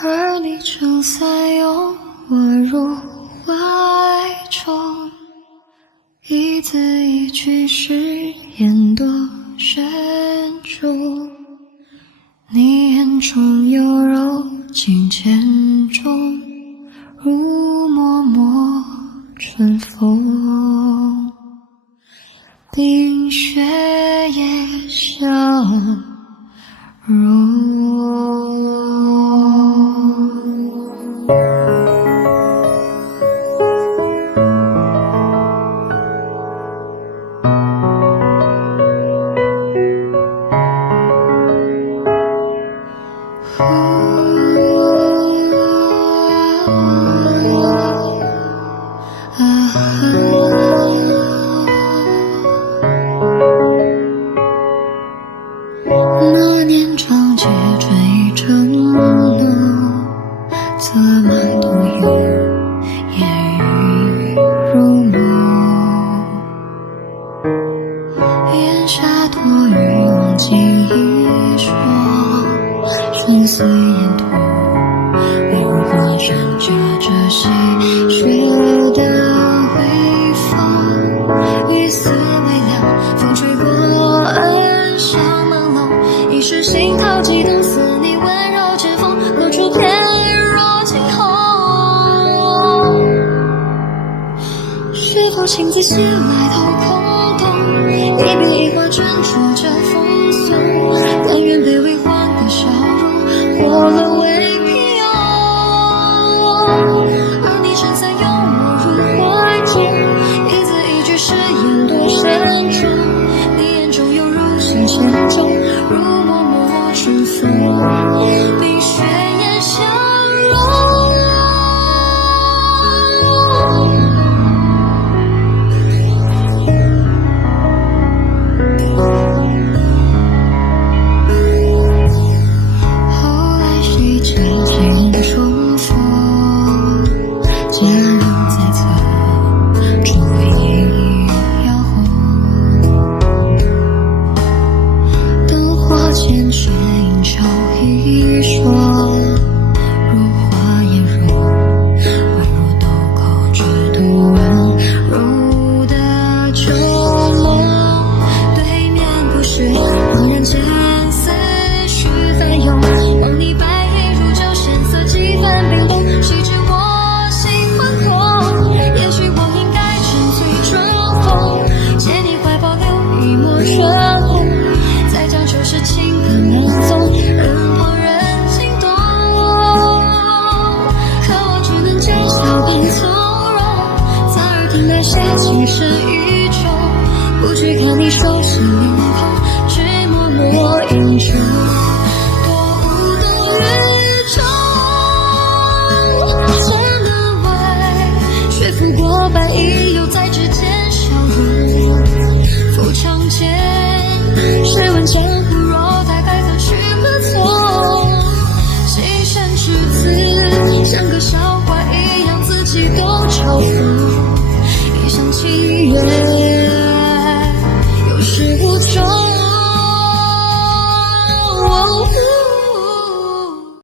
而你撑伞拥我入怀中，一字一句誓言多慎重，你眼中有柔情千种，如脉脉春风，冰雪也相融。那年长街追征路，策马独游，烟雨如梦。檐下多雨忘记一说，春色沿途，微如画扇夹着细雪的微风。雨丝微凉，风吹过岸上朦胧，一时心头悸动，似你温柔指缝，露出翩若惊鸿。是否情字写来头空洞，一笔一画斟酌着风俗，但愿被微欢的笑容活沦为平庸。而你撑伞拥我入怀中，一字一句誓言多慎重，你眼中有柔情千种，如脉脉春风，冰雪也相融。后来谁轻轻地重逢，佳人在侧，烛影摇红。灯火前却应潮一说，如花颜容，宛如豆蔻只独温柔的旧梦。对面不是茫然间思绪翻涌，望你白衣如旧，险色几分冰冻，谁知我心惶恐。也许我应该沉醉春风，借你怀抱留一抹春红，再将旧时情感朗诵，任旁人惊动。可我只能娇小般从容，侧耳听那些情深意重，不去看你熟悉脸孔，只默默饮酒。多无动于衷，真的为说服过半已有在指尖消融。浮长剑，试问江湖若太开，何去何从？心生至此，像个笑话一样，自己都嘲讽。